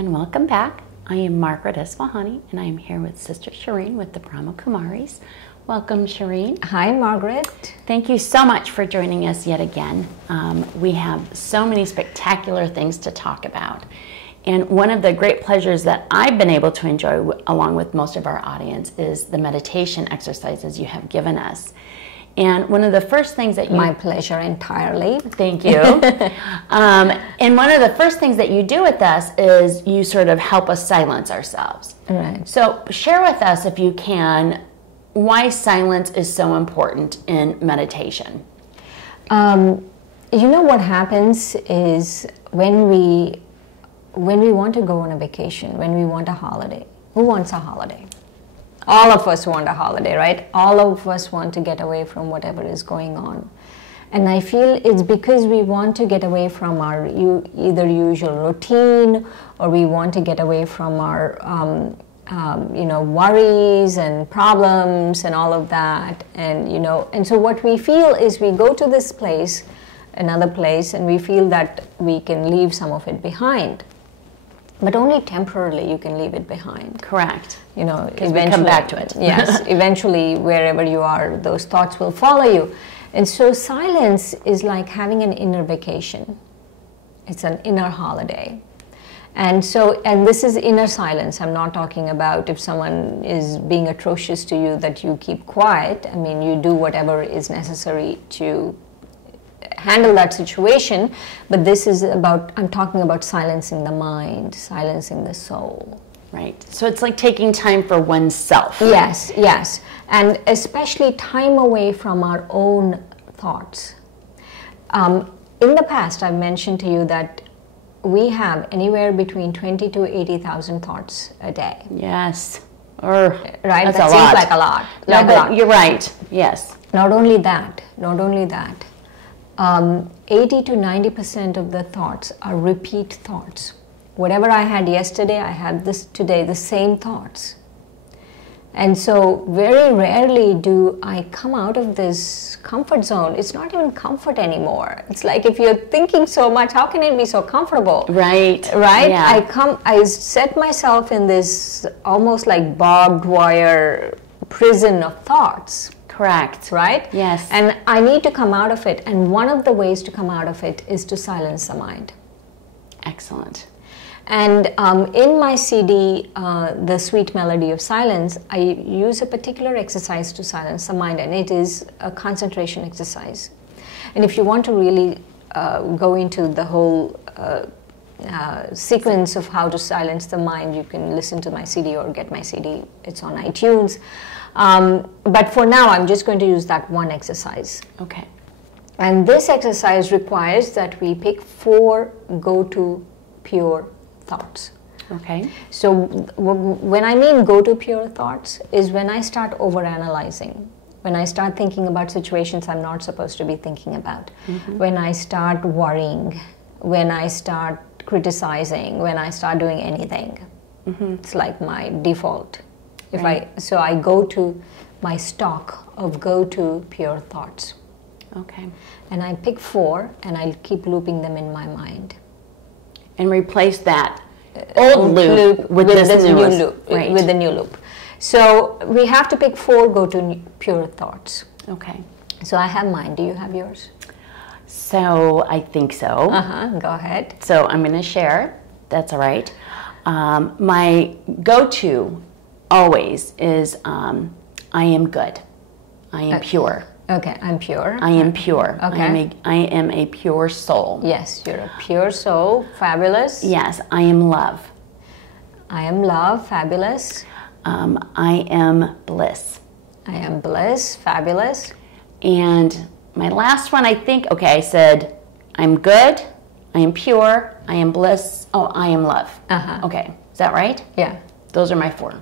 and welcome back. I am Margaret Esfahani, and I am here with Sister Shireen with the Brahma Kumaris. Welcome, Shireen. Hi, Margaret. Thank you so much for joining us yet again. We have so many spectacular things to talk about. And one of the great pleasures that I've been able to enjoy along with most of our audience is the meditation exercises you have given us. And one of the first things that you... My pleasure entirely. Thank you. And one of the first things that you do with us is you sort of help us silence ourselves. Right. So share with us, if you can, why silence is so important in meditation. You know what happens is when we want to go on a vacation, when we want a holiday, who wants a holiday? All of us want a holiday, right? All of us want to get away from whatever is going on. And I feel it's because we want to get away from our either usual routine, or we want to get away from our worries and problems and all of that. And so what we feel is we go to this place, another place, and we feel that we can leave some of it behind. But only temporarily you can leave it behind. Correct. Eventually we come back to it. Yes, eventually wherever you are, those thoughts will follow you. And so silence is like having an inner vacation. It's an inner holiday. And this is inner silence. I'm not talking about if someone is being atrocious to you that you keep quiet. I mean, you do whatever is necessary to handle that situation, but this is about, I'm talking about silencing the mind, silencing the soul. Right. So it's like taking time for oneself. Yes, yes. And especially time away from our own thoughts. In the past, I've mentioned to you that we have anywhere between 20 to 80,000 thoughts a day. Yes. Right? That's that a seems lot. like a lot. No, but you're right. Yes. Not only that. 80 to 90% of the thoughts are repeat thoughts. Whatever I had yesterday, I have this today, the same thoughts. And so very rarely do I come out of this comfort zone. It's not even comfort anymore. It's like if you're thinking so much, how can it be so comfortable? Right. Right? Yeah. I set myself in this almost like barbed wire prison of thoughts. Correct. Right? Yes. And I need to come out of it. And one of the ways to come out of it is to silence the mind. Excellent. And in my CD, The Sweet Melody of Silence, I use a particular exercise to silence the mind, and it is a concentration exercise. And if you want to really go into the whole sequence of how to silence the mind, you can listen to my CD or get my CD. It's on iTunes. But for now, I'm just going to use that one exercise. Okay. And this exercise requires that we pick 4 go-to pure thoughts. Okay. So when I mean go-to pure thoughts is when I start overanalyzing, when I start thinking about situations I'm not supposed to be thinking about, when I start worrying, when I start criticizing, when I start doing anything. It's like my default. So I go to my stock of go-to pure thoughts. Okay. And I pick 4 and I'll keep looping them in my mind. And replace that old loop with this new loop. Right. With the new loop. So we have to pick 4 go-to pure thoughts. Okay. So I have mine. Do you have yours? So I think so. Go ahead. So I'm going to share. That's all right. My go-to always is I am good. I am pure. Okay, I'm pure. I am pure. Okay. I am a pure soul. Yes, you're a pure soul. Fabulous. Yes, I am love. I am love. Fabulous. I am bliss. I am bliss. Fabulous. And my last one, I think, okay, I said I'm good, I am pure, I am bliss, I am love. Okay, is that right? Yeah. Those are my 4.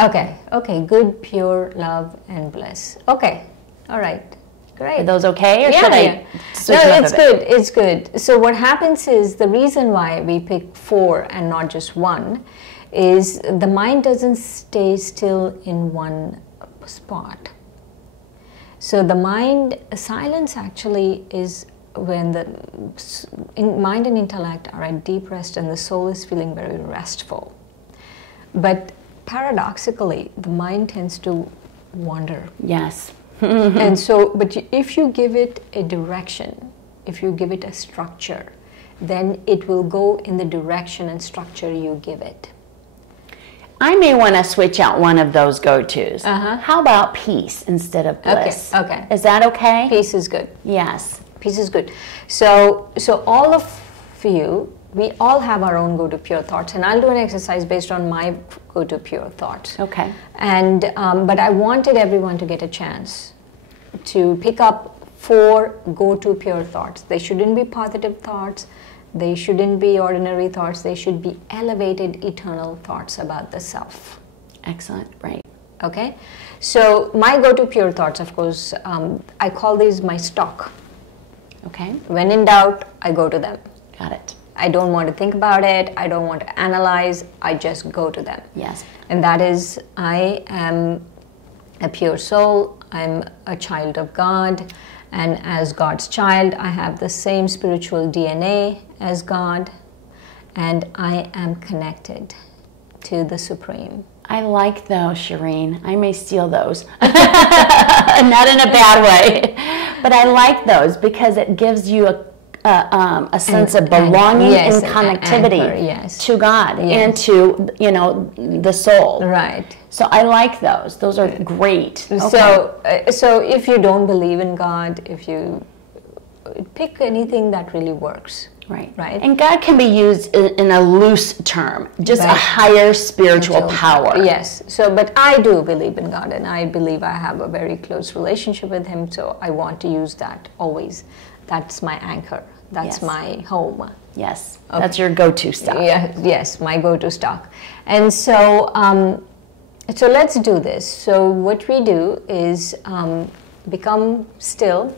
Okay, good, pure, love, and bliss. Okay, all right, great. Are those okay, or should I switch No, up it's a bit? good, it's good. So what happens is, the reason why we pick 4 and not just 1 is the mind doesn't stay still in one spot. So the mind, silence actually is when the mind and intellect are at deep rest and the soul is feeling very restful. But paradoxically, the mind tends to wander. Yes. And so, but if you give it a direction, if you give it a structure, then it will go in the direction and structure you give it. I may want to switch out one of those go-tos. How about peace instead of bliss? Okay. Is that okay? Peace is good. Yes. Peace is good. So all of you, we all have our own go-to pure thoughts, and I'll do an exercise based on my go-to pure thoughts. Okay. And but I wanted everyone to get a chance to pick up 4 go-to pure thoughts. They shouldn't be positive thoughts. They shouldn't be ordinary thoughts. They should be elevated, eternal thoughts about the self. Excellent. Right. Okay? So my go-to pure thoughts, of course, I call these my stock. Okay. When in doubt, I go to them. Got it. I don't want to think about it. I don't want to analyze. I just go to them. Yes. And that is, I am a pure soul. I'm a child of God. And as God's child, I have the same spiritual DNA as God. And I am connected to the Supreme. I like those, Shireen. I may steal those. Not in a bad way. But I like those because it gives you a sense of belonging and connectivity to God and to, the soul. Right. So I like those. Those are great. Okay. So if you don't believe in God, if you pick anything that really works. Right. Right. And God can be used in a loose term, just a higher spiritual power. Yes. So, but I do believe in God, and I believe I have a very close relationship with Him, so I want to use that always. That's my anchor. That's my home. Yes. Okay. That's your go-to stuff. Yeah, yes, my go-to stock. And so, so let's do this. So what we do is become still.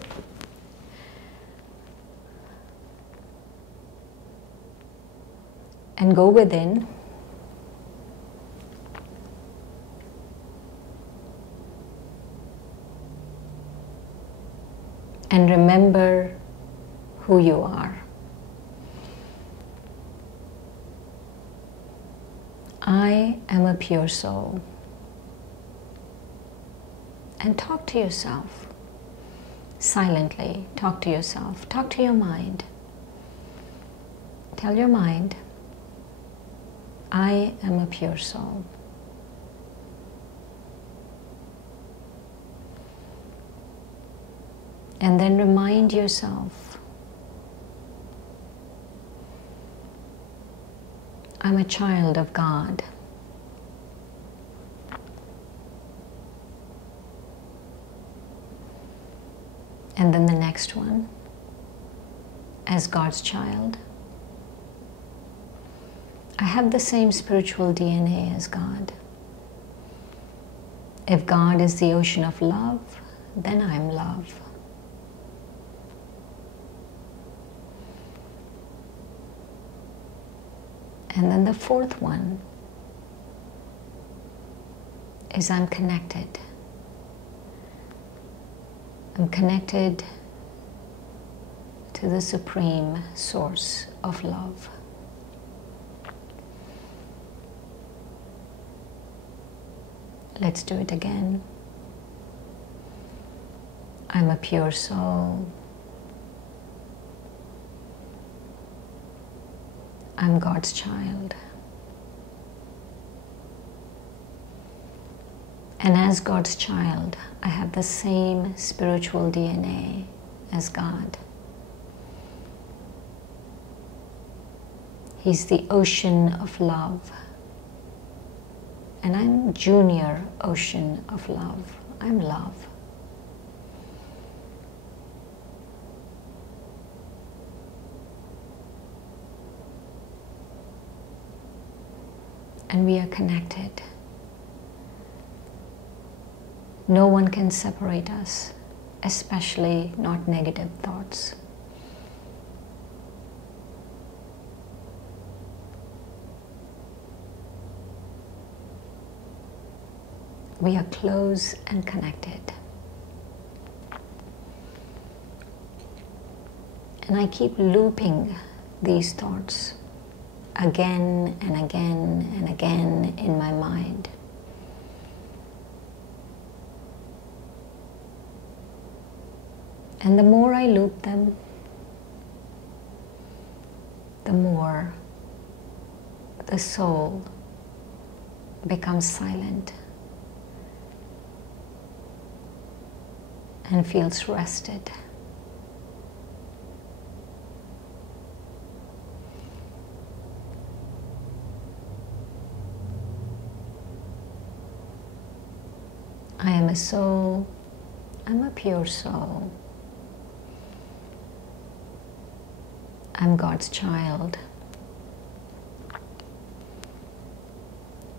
And go within. And remember who you are. I am a pure soul. And talk to yourself. Silently, talk to yourself. Talk to your mind. Tell your mind, I am a pure soul. And then remind yourself, I'm a child of God. And then the next one, as God's child, I have the same spiritual DNA as God. If God is the ocean of love, then I'm love. And then the 4th one is I'm connected. I'm connected to the supreme source of love. Let's do it again. I'm a pure soul. I'm God's child. And as God's child, I have the same spiritual DNA as God. He's the ocean of love. And I'm junior ocean of love. I'm love. And we are connected. No one can separate us, especially not negative thoughts. We are close and connected. And I keep looping these thoughts again and again and again in my mind. And the more I loop them, the more the soul becomes silent and feels rested. I am a soul, I'm a pure soul. I'm God's child.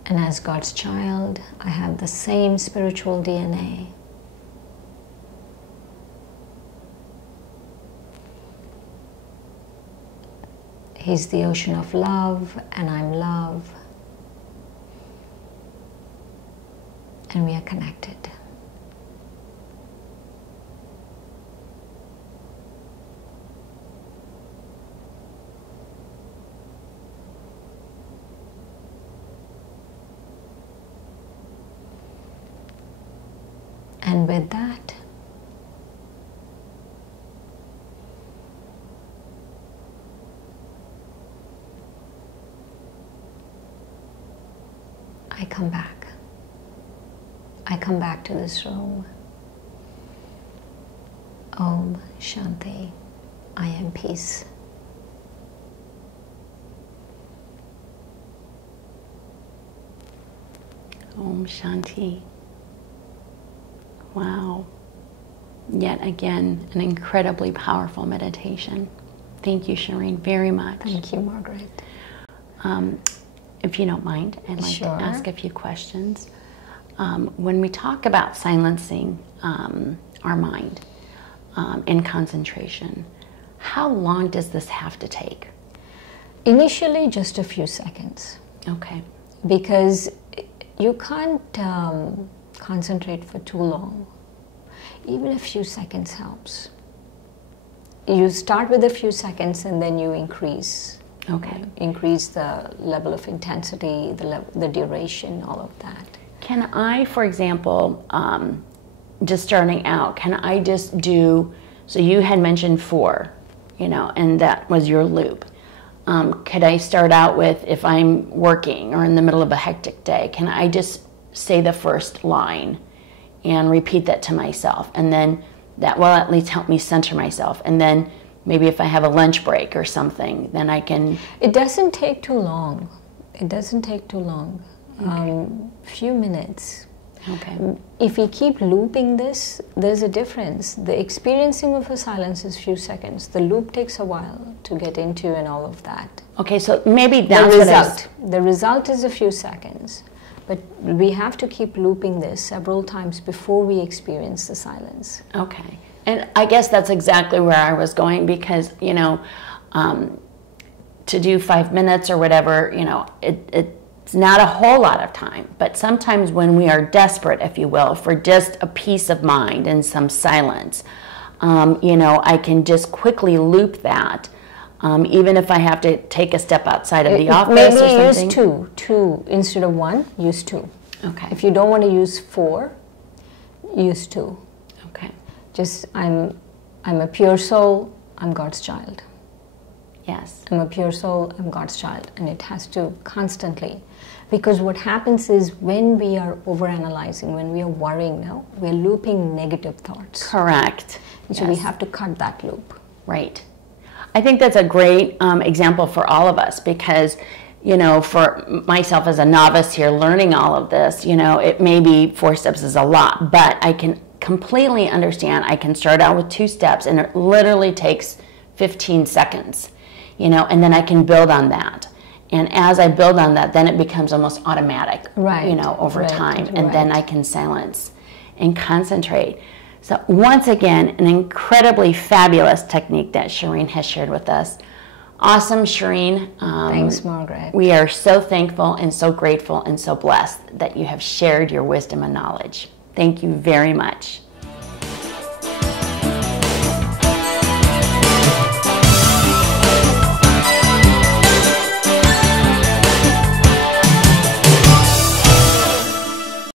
And as God's child, I have the same spiritual DNA. He's the ocean of love, and I'm love. And we are connected. And with that, I come back. I come back to this room. Om Shanti. I am peace. Om Shanti. Wow. Yet again, an incredibly powerful meditation. Thank you, Shireen, very much. Thank you, Margaret. If you don't mind, I'd like Sure. to ask a few questions. When we talk about silencing our mind and concentration, how long does this have to take? Initially, just a few seconds. Okay. Because you can't concentrate for too long. Even a few seconds helps. You start with a few seconds and then you increase. Okay. Increase the level of intensity, the duration, all of that. Can I, for example, just starting out, can I just do, so you had mentioned 4, and that was your loop. Could I start out with, if I'm working or in the middle of a hectic day, can I just say the first line and repeat that to myself? And then that will at least help me center myself. And then maybe if I have a lunch break or something, then I can... It doesn't take too long. It doesn't take too long. Okay. Few minutes. Okay. If we keep looping this, there's a difference. The experiencing of a silence is few seconds. The loop takes a while to get into and all of that. Okay, so maybe that's the what result. The result is a few seconds. But we have to keep looping this several times before we experience the silence. Okay. And I guess that's exactly where I was going, because, to do 5 minutes or whatever, it's not a whole lot of time. But sometimes when we are desperate, if you will, for just a peace of mind and some silence, I can just quickly loop that. Even if I have to take a step outside of the office maybe or something. Use two instead of 1. Use 2. Okay. If you don't want to use 4, use 2. Okay. Just I'm a pure soul. I'm God's child. Yes. I'm a pure soul. I'm God's child, and it has to constantly, because what happens is when we are overanalyzing, when we are worrying, we're looping negative thoughts. Correct. And so we have to cut that loop. Right. I think that's a great example for all of us, because, for myself as a novice here learning all of this, it may be 4 steps is a lot, but I can completely understand. I can start out with 2 steps, and it literally takes 15 seconds, and then I can build on that. And as I build on that, then it becomes almost automatic, right, over time, and then I can silence and concentrate. So once again, an incredibly fabulous technique that Shireen has shared with us. Awesome, Shireen. Thanks, Margaret. We are so thankful and so grateful and so blessed that you have shared your wisdom and knowledge. Thank you very much.